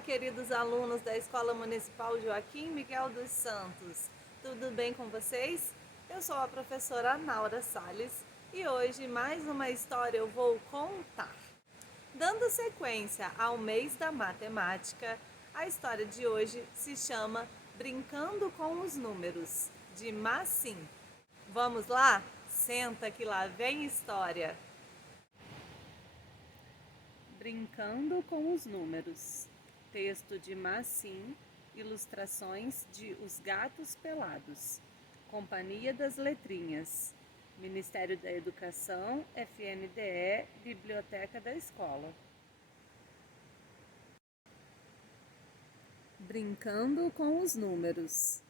queridos alunos da Escola Municipal Joaquim Miguel dos Santos. Tudo bem com vocês? Eu sou a professora Naura Salles e hoje mais uma história eu vou contar. Dando sequência ao mês da matemática, a história de hoje se chama Brincando com os Números, de Massim. Vamos lá? Senta que lá vem história. Brincando com os Números. Texto de Massim, ilustrações de Os Gatos Pelados. Companhia das Letrinhas. Ministério da Educação, FNDE, Biblioteca da Escola. Brincando com os Números.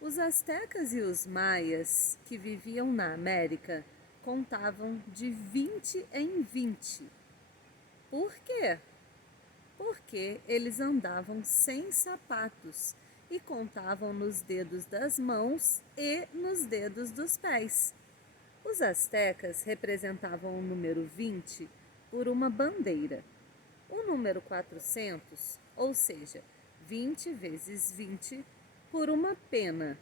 Os astecas e os maias, que viviam na América, contavam de 20 em 20. Por quê? Porque eles andavam sem sapatos e contavam nos dedos das mãos e nos dedos dos pés. Os astecas representavam o número 20 por uma bandeira. O número 400, ou seja, 20 vezes 20, por uma pena.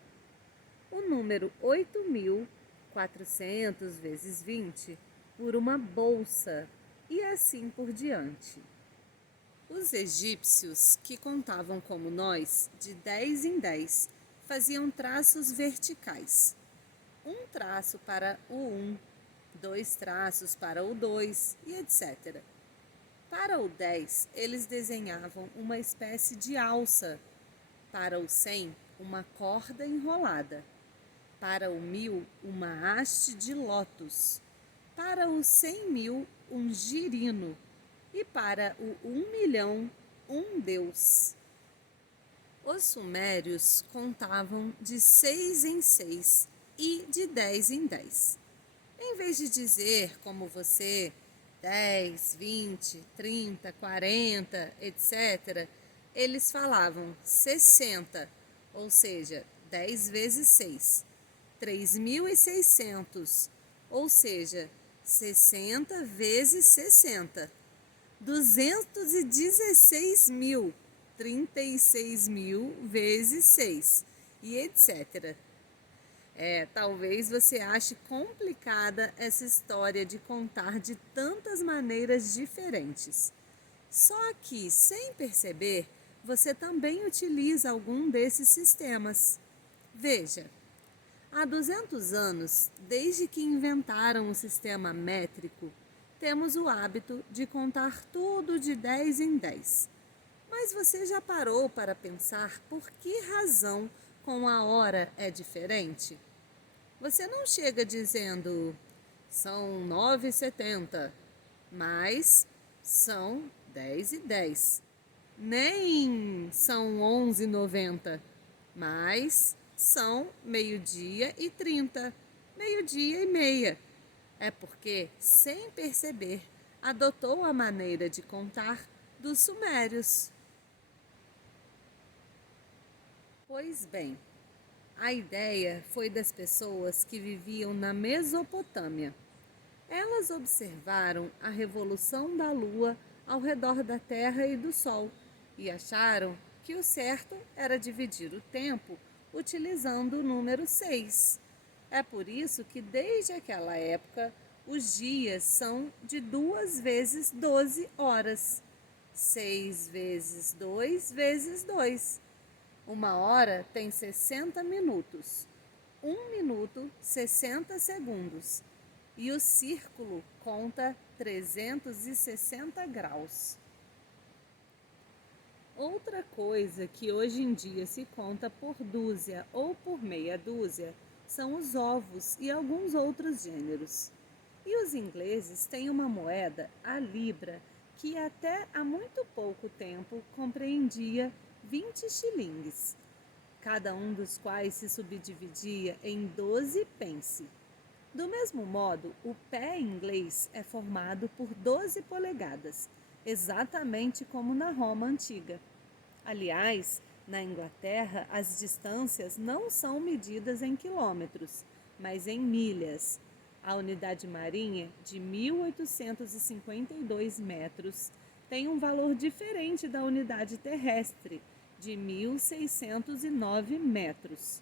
O número 8.400 vezes 20 por uma bolsa e assim por diante. Os egípcios, que contavam como nós, de 10 em 10, faziam traços verticais. Um traço para o 1, 2 traços para o 2 e etc. Para o 10, eles desenhavam uma espécie de alça. Para o 100, uma corda enrolada. Para o 1000, uma haste de lótus. Para o 100.000, um girino. E para o 1.000.000, um deus. Os sumérios contavam de 6 em 6 e de 10 em 10. Em vez de dizer, como você, 10, 20, 30, 40, etc., eles falavam 60, ou seja, 10 vezes 6. 3.600, ou seja, 60 vezes 60. 216.000, 36.000 vezes 6, e etc. Talvez você ache complicada essa história de contar de tantas maneiras diferentes. Só que, sem perceber, você também utiliza algum desses sistemas. Veja. Há 200 anos, desde que inventaram o sistema métrico, temos o hábito de contar tudo de 10 em 10. Mas você já parou para pensar por que razão com a hora é diferente? Você não chega dizendo, são 9h70, mas são 10h10. Nem são 11h90, mas são 12h30, 12h30. É porque, sem perceber, adotou a maneira de contar dos sumérios. Pois bem, a ideia foi das pessoas que viviam na Mesopotâmia. Elas observaram a revolução da Lua ao redor da Terra e do Sol e acharam que o certo era dividir o tempo utilizando o número 6. É por isso que desde aquela época os dias são de 2 vezes 12 horas. 6 vezes 2 vezes 2. Uma hora tem 60 minutos. 1 minuto, 60 segundos. E o círculo conta 360 graus. Outra coisa que hoje em dia se conta por dúzia ou por meia dúzia são os ovos e alguns outros gêneros. E os ingleses têm uma moeda, a libra, que até há muito pouco tempo compreendia 20 shillings, cada um dos quais se subdividia em 12 pence. Do mesmo modo, o pé inglês é formado por 12 polegadas, exatamente como na Roma antiga. Aliás, na Inglaterra, as distâncias não são medidas em quilômetros, mas em milhas. A unidade marinha de 1.852 metros tem um valor diferente da unidade terrestre, de 1.609 metros.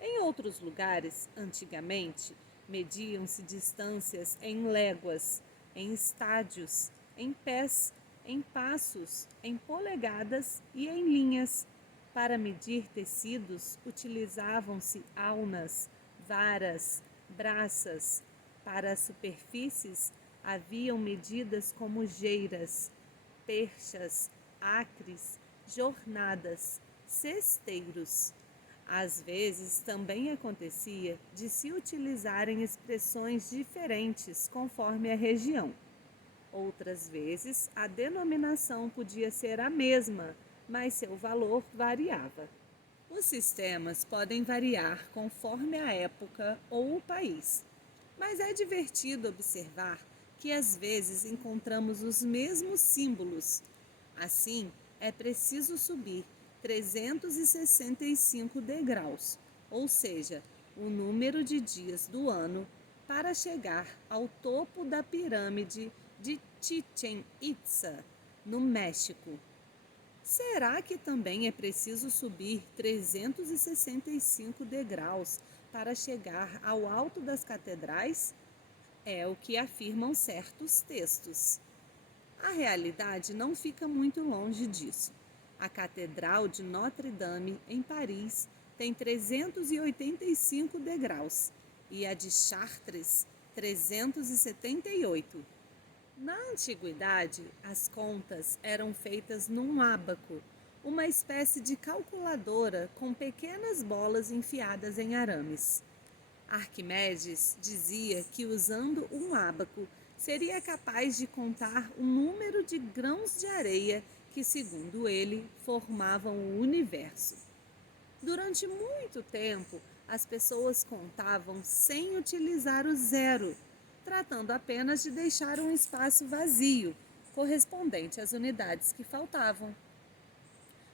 Em outros lugares, antigamente, mediam-se distâncias em léguas, em estádios, em pés, em passos, em polegadas e em linhas. Para medir tecidos, utilizavam-se aunas, varas, braças. Para as superfícies, haviam medidas como geiras, perchas, acres, jornadas, cesteiros. Às vezes também acontecia de se utilizarem expressões diferentes conforme a região. Outras vezes a denominação podia ser a mesma, mas seu valor variava. Os sistemas podem variar conforme a época ou o país, mas é divertido observar que às vezes encontramos os mesmos símbolos. Assim, é preciso subir 365 degraus, ou seja, o número de dias do ano, para chegar ao topo da pirâmide de Chichén Itzá, no México. Será que também é preciso subir 365 degraus para chegar ao alto das catedrais? É o que afirmam certos textos. A realidade não fica muito longe disso. A Catedral de Notre-Dame, em Paris, tem 385 degraus e a de Chartres, 378. Na antiguidade, as contas eram feitas num ábaco, uma espécie de calculadora com pequenas bolas enfiadas em arames. Arquimedes dizia que usando um ábaco seria capaz de contar o número de grãos de areia que, segundo ele, formavam o universo. Durante muito tempo, as pessoas contavam sem utilizar o zero, tratando apenas de deixar um espaço vazio, correspondente às unidades que faltavam.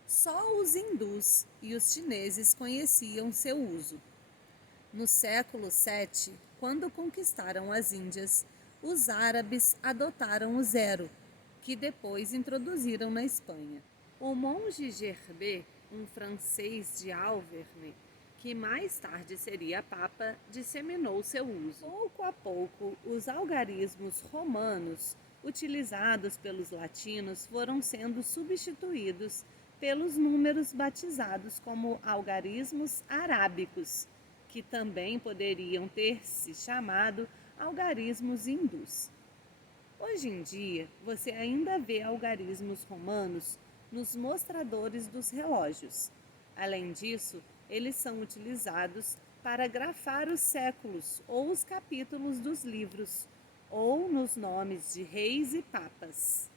Só os hindus e os chineses conheciam seu uso. No século VII, quando conquistaram as Índias, os árabes adotaram o zero, que depois introduziram na Espanha. O monge Gerbet, um francês de Auvergne, que mais tarde seria papa, disseminou seu uso. Pouco a pouco, os algarismos romanos, utilizados pelos latinos, foram sendo substituídos pelos números batizados como algarismos arábicos, que também poderiam ter se chamado algarismos hindus. Hoje em dia, você ainda vê algarismos romanos nos mostradores dos relógios. Além disso, eles são utilizados para grafar os séculos ou os capítulos dos livros, ou nos nomes de reis e papas.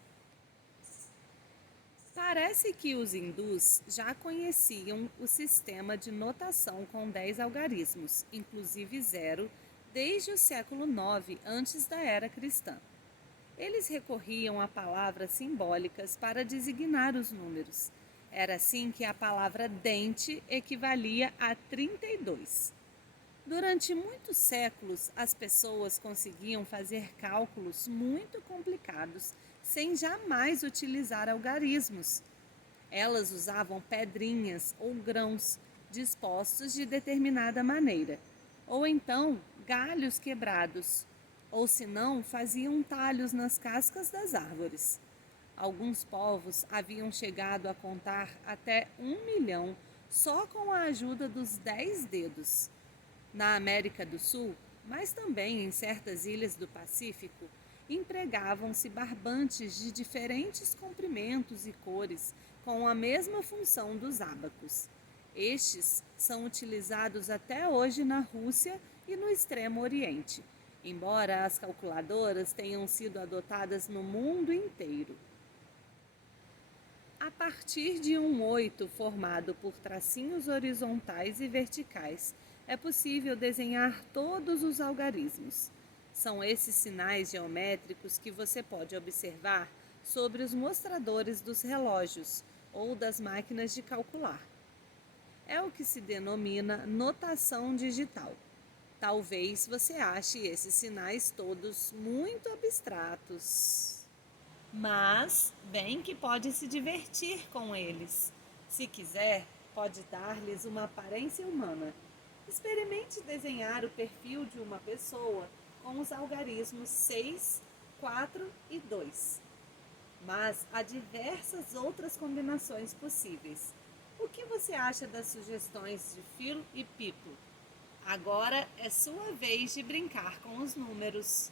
Parece que os hindus já conheciam o sistema de notação com 10 algarismos, inclusive zero, desde o século IX antes da era cristã. Eles recorriam a palavras simbólicas para designar os números. Era assim que a palavra dente equivalia a 32. Durante muitos séculos, as pessoas conseguiam fazer cálculos muito complicados sem jamais utilizar algarismos. Elas usavam pedrinhas ou grãos dispostos de determinada maneira, ou então galhos quebrados, ou se não, faziam talhos nas cascas das árvores. Alguns povos haviam chegado a contar até 1 milhão só com a ajuda dos 10 dedos. Na América do Sul, mas também em certas ilhas do Pacífico, empregavam-se barbantes de diferentes comprimentos e cores com a mesma função dos ábacos. Estes são utilizados até hoje na Rússia e no Extremo Oriente, embora as calculadoras tenham sido adotadas no mundo inteiro. A partir de um 8 formado por tracinhos horizontais e verticais, é possível desenhar todos os algarismos. São esses sinais geométricos que você pode observar sobre os mostradores dos relógios ou das máquinas de calcular. É o que se denomina notação digital. Talvez você ache esses sinais todos muito abstratos. mas bem que pode se divertir com eles. Se quiser, pode dar-lhes uma aparência humana. Experimente desenhar o perfil de uma pessoa com os algarismos 6, 4 e 2. Mas há diversas outras combinações possíveis. O que você acha das sugestões de Phil e Pipo? Agora é sua vez de brincar com os números.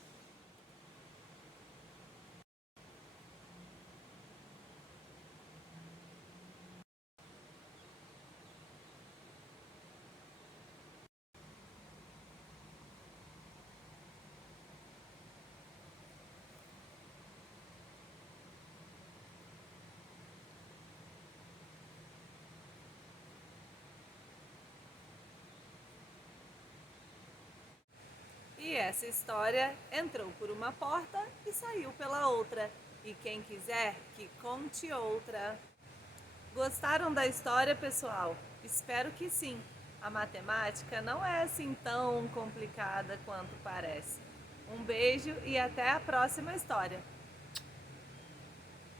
E essa história entrou por uma porta e saiu pela outra. E quem quiser que conte outra. Gostaram da história, pessoal? Espero que sim. A matemática não é assim tão complicada quanto parece. Um beijo e até a próxima história.